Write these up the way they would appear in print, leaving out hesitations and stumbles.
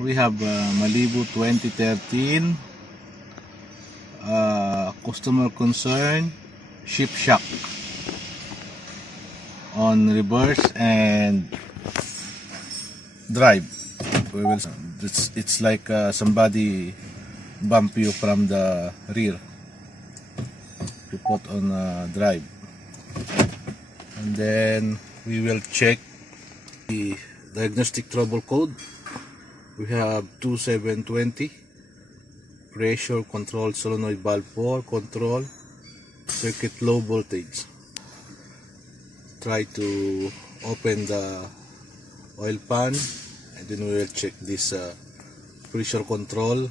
We have Malibu 2013 customer concern ship shock on reverse and drive. It's like somebody bump you from the rear. You put on drive, and then we will check the diagnostic trouble code. We have 2720 pressure control solenoid valve 4 control circuit low voltage. Try to open the oil pan, and then we will check this pressure control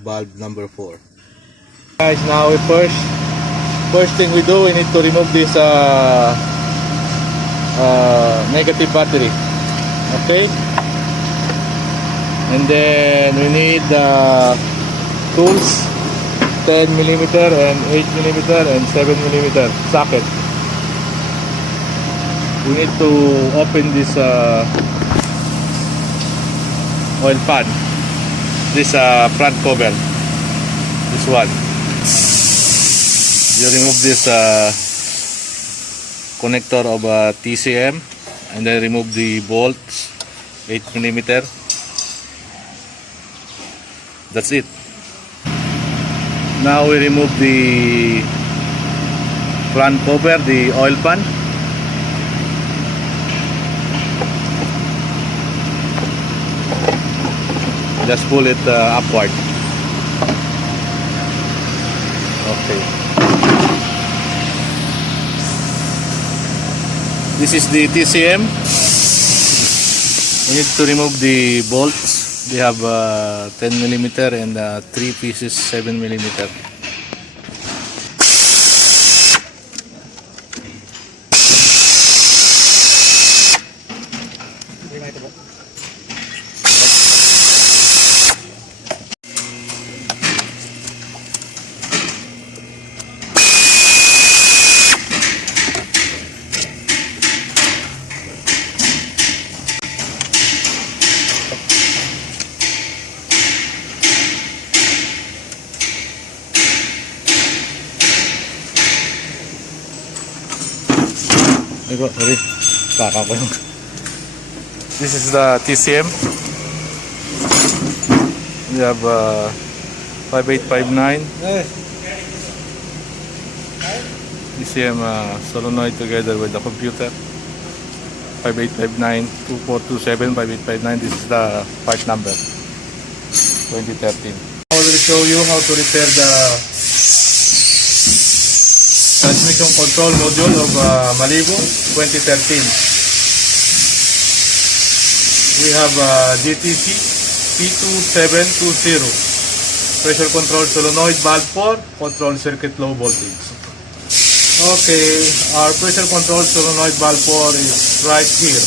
valve number 4. Guys, now first thing we do, we need to remove this negative battery. Okay, and then we need tools, 10mm and 8mm and 7mm socket. We need to open this oil pan, this front cover, this one. You remove this connector of TCM, and then remove the bolts, 8mm. That's it. Now we remove the front cover, the oil pan. Just pull it upward. Okay. This is the TCM. We need to remove the bolts. They have 10mm and 3 pieces 7mm. This is the TCM. We have 5859 TCM solenoid together with the computer. 5859 2427 5859. This is the part number 2013. I will show you how to repair the transmission control module of Malibu 2013. We have DTC P2720 pressure control solenoid valve 4 control circuit low voltage. Okay, our pressure control solenoid valve 4 is right here.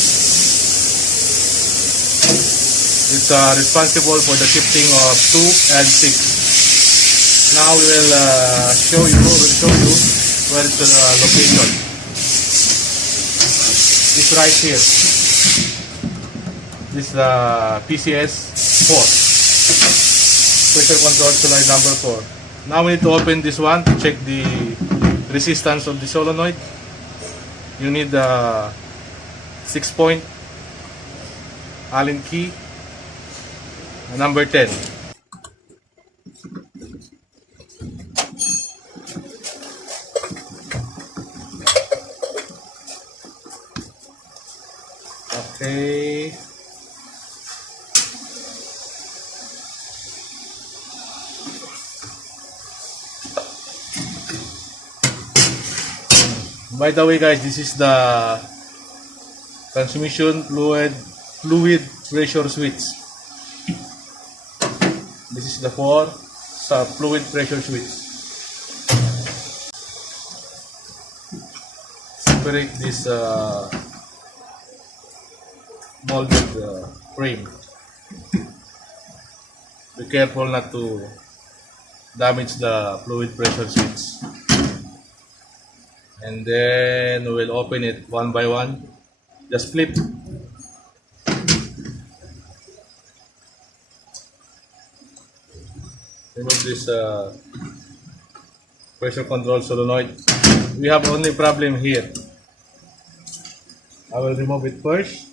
It's responsible for the shifting of 2 and 6. Now we will show you where is the location. It's right here. This is the PCS 4 pressure control solenoid number 4. Now we need to open this one to check the resistance of the solenoid. You need the 6-point Allen key, number 10. Okay. By the way, guys, this is the transmission fluid pressure switch. This is the 4 fluid pressure switch. Separate this molded frame. Be careful not to damage the fluid pressure switch. And then we will open it one by one. Just flip. remove this pressure control solenoid. We have only problem here. I will remove it first.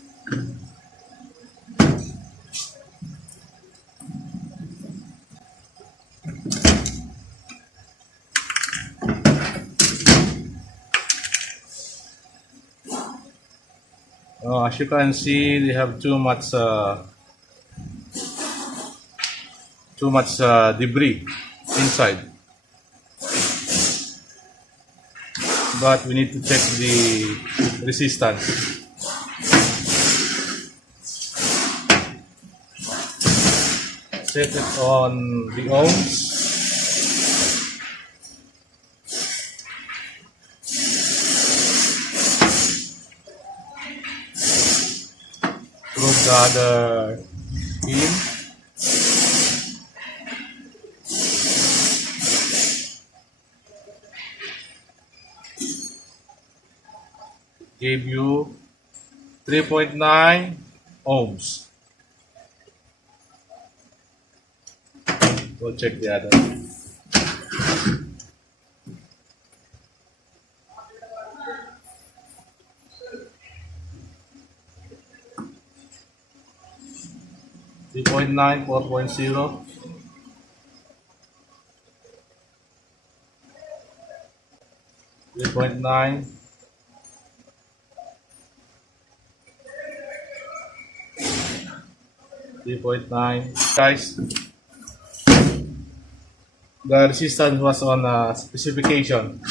As you can see, they have too much debris inside. But we need to check the resistance. Set it on the ohms. Remove the other pin. Gave you 3.9 ohms. We'll check the other. Three point nine, 4.0. Three point nine. 3.9. Guys, the resistance was on specification.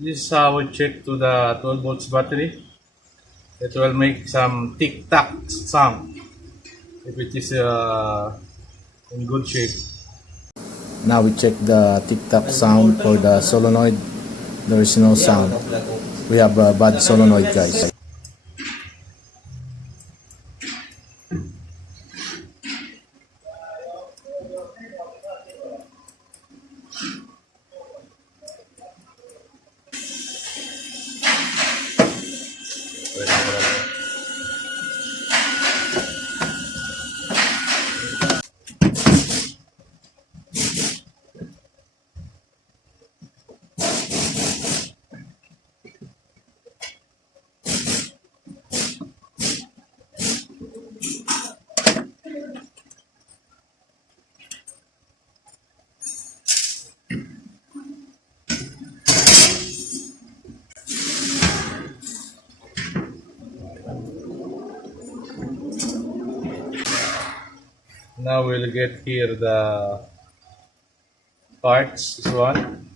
This is how we check to the 12 volts battery. It will make some tick-tock sound if it is in good shape. Now we check the tick-tock sound for the solenoid. There is no sound. We have a bad solenoid, guys. Now we'll get here the parts, this one,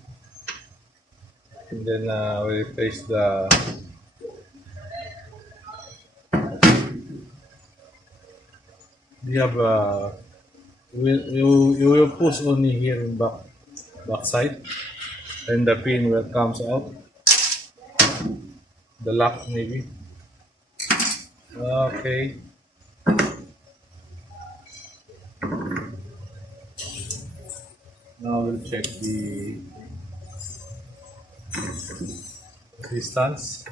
and then we'll replace the we have you will push only here in back side, and the pin will comes out, the lock maybe. Okay. Now we'll check the distance.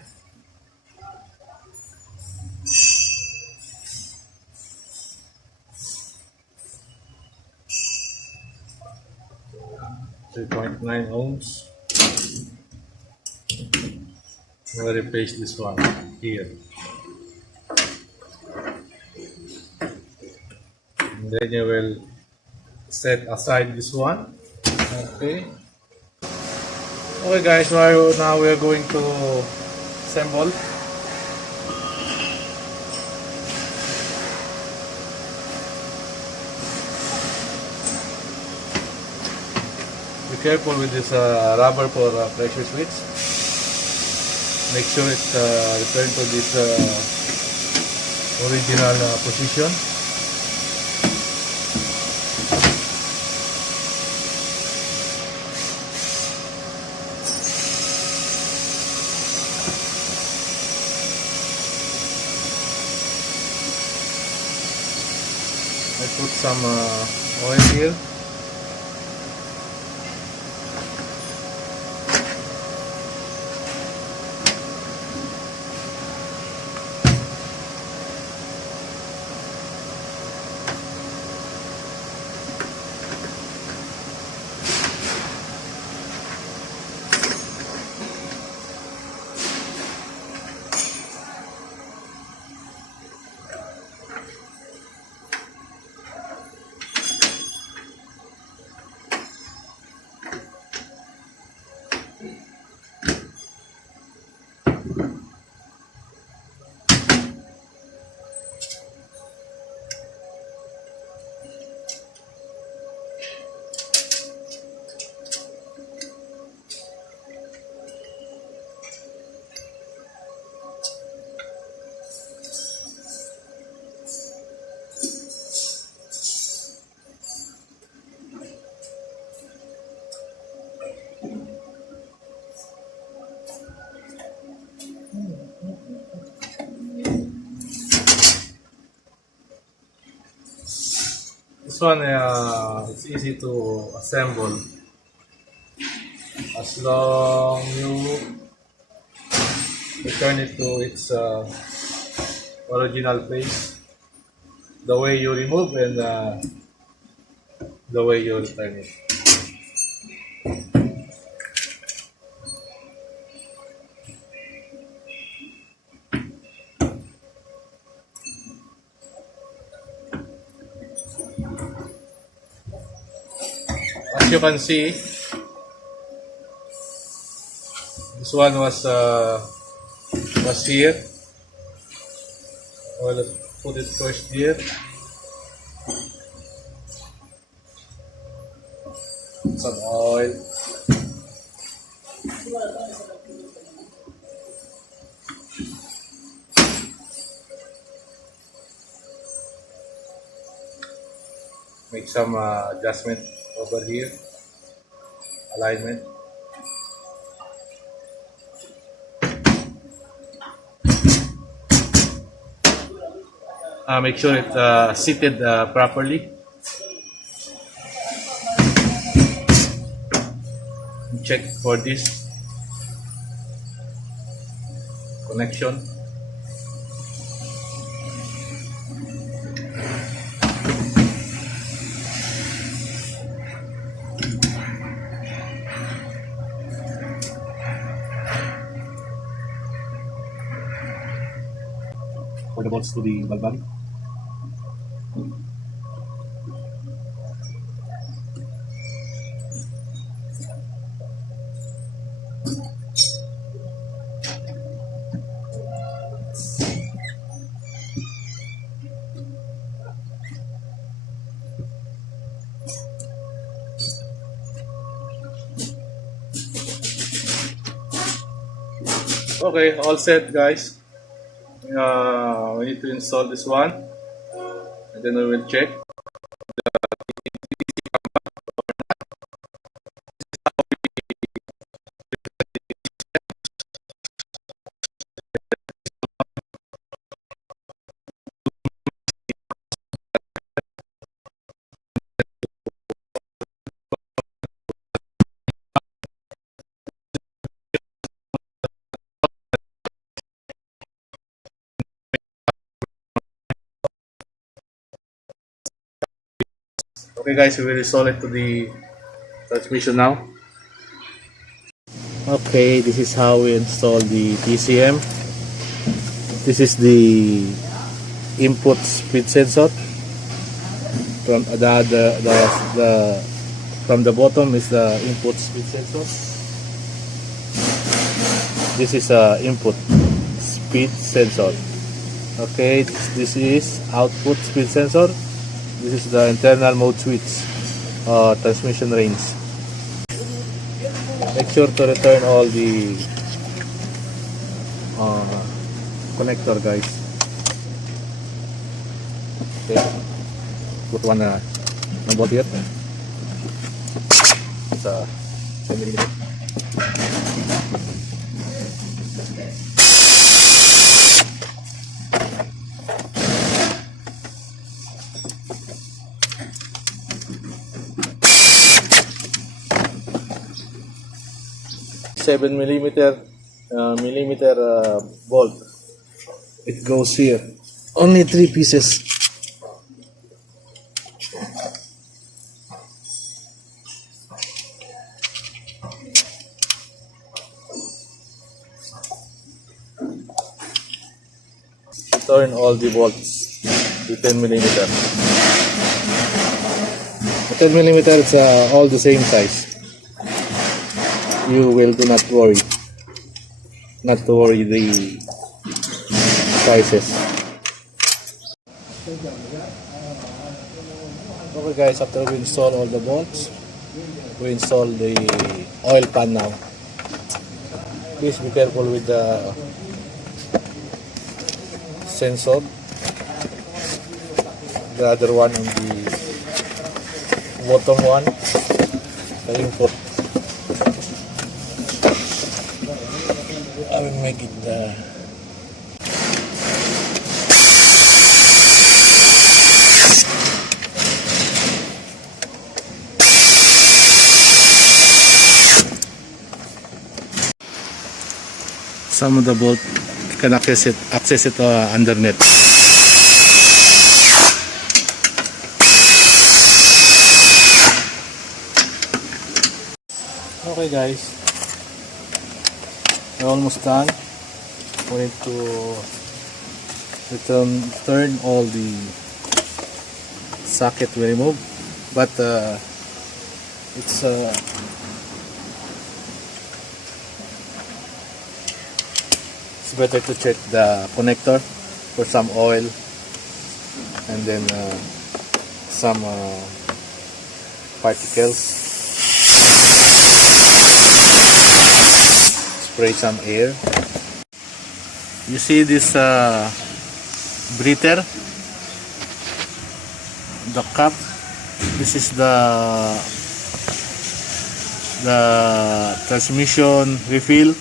.9 ohms. We'll replace this one here. And then you will set aside this one. Okay. Okay guys, so now we are going to assemble. Be careful with this rubber for pressure switch. Make sure it return to this original position. I put some oil here. This one, it's easy to assemble as long you return it to its original place. The way you remove and the way you return it. As you can see, this one was here. I'll put it first here. Some oil. Make some adjustment over here, alignment. Make sure it's seated properly. Check for this connection. For the bolts to the valve body. Okay, all set, guys. We need to install this one, and then we will check. Okay guys, we will install it to the transmission now. Okay, this is how we install the TCM. This is the input speed sensor. From from the bottom is the input speed sensor. This is input speed sensor. Okay, this is output speed sensor. This is the internal mode switch, transmission range. Make sure to return all the connector, guys. Okay, put one bolt here. It's a 10mm. $7mm bolt. It goes here. Only 3 pieces. Turn all the bolts to 10mm. The 10mm is all the same size. You will do not worry the sizes. Okay guys, after we install all the bolts, we install the oil pan now. Please be careful with the sensor. The other one on the bottom one, the input. I will make it some of the bolt you can access it underneath. Okay guys, we're almost done. We need to turn all the socket we removed, but it's better to check the connector for some oil, and then some particles. Spray some air. You see this breather, the cap. This is the transmission refill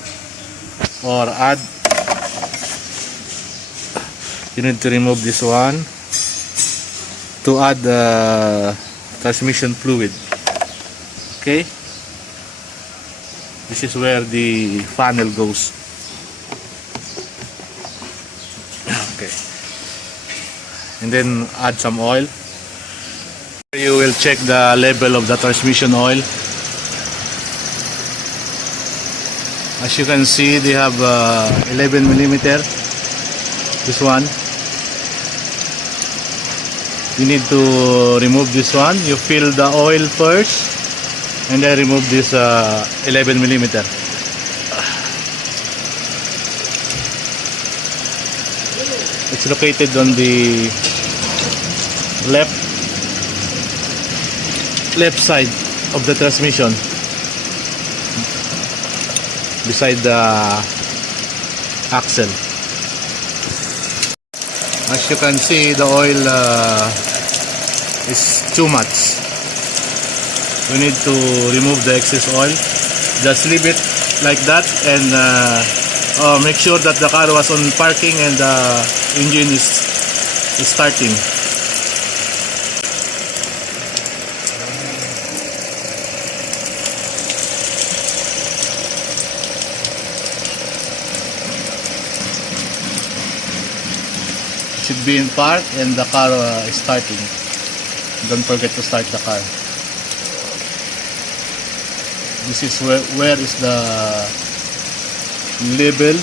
or add. You need to remove this one to add the transmission fluid. Okay, this is where the funnel goes. Okay, and then add some oil. You will check the level of the transmission oil. As you can see, they have 11mm. This one, you need to remove this one. You fill the oil first and then remove this 11mm. It's located on the left side of the transmission, beside the axle. As you can see, the oil is too much. We need to remove the excess oil. Just leave it like that, and make sure that the car was on parking and the engine is starting. Should be in park and the car is starting. Don't forget to start the car. This is where is the label.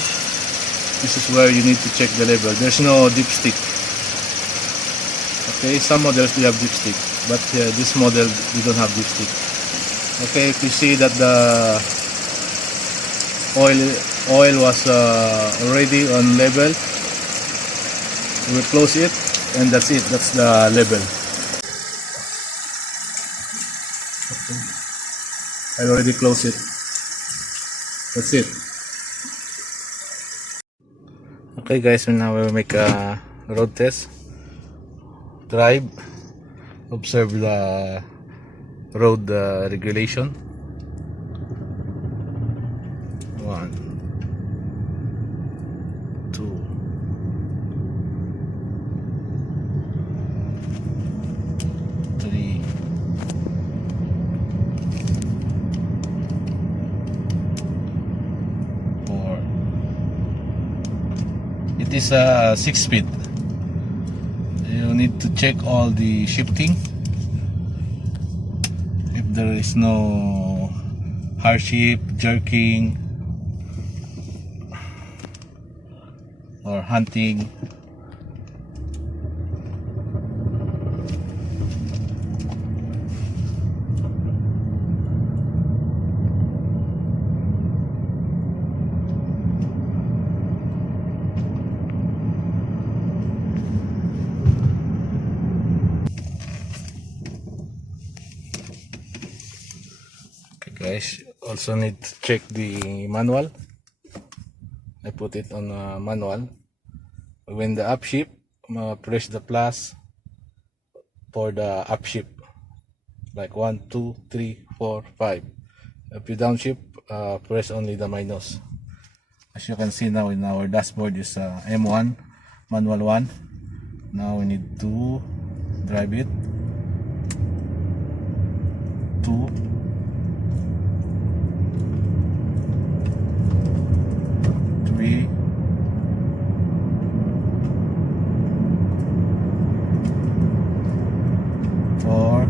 This is where you need to check the label. There's no dipstick. Okay, some models they have dipstick, but this model we don't have dipstick. Okay, if you see that the oil was already on label, we will close it, and that's it. That's the label. Okay. I already closed it. That's it. Okay guys, now we will make a road test. Drive, observe the road regulation. 1, 2, 3, 4. It is a 6-speed. You need to check all the shifting. If there is no hardship, jerking, or hunting. Guys, also need to check the manual. I put it on manual. When the upshift, press the plus for the upshift, like 1, 2, 3, 4, 5. If you downshift, press only the minus. As you can see now in our dashboard is M1, manual 1. Now we need to drive it. 2. 3, 4,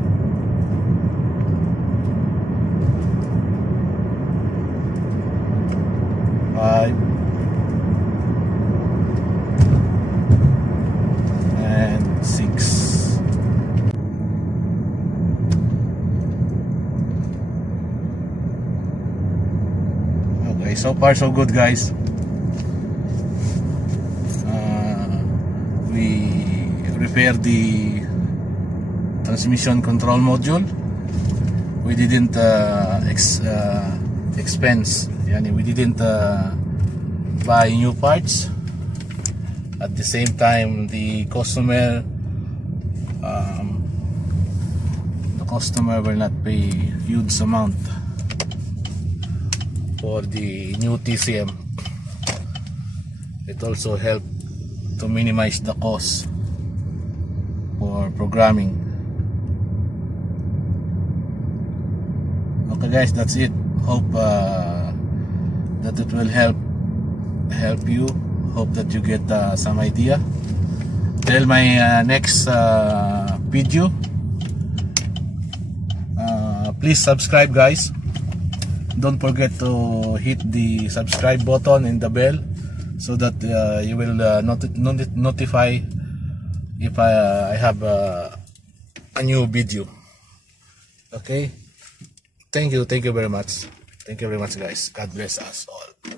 5, and 6. Okay, so far so good guys. We repair the transmission control module. We didn't expense, we didn't buy new parts. At the same time, the customer will not pay huge amount for the new TCM. It also helped to minimize the cost for programming. Okay guys, that's it. Hope that it will help you. Hope that you get some idea. Till my next video, please subscribe guys. Don't forget to hit the subscribe button and the bell, so that you will notify if I have a new video. Okay, thank you very much. Thank you very much guys. God bless us all.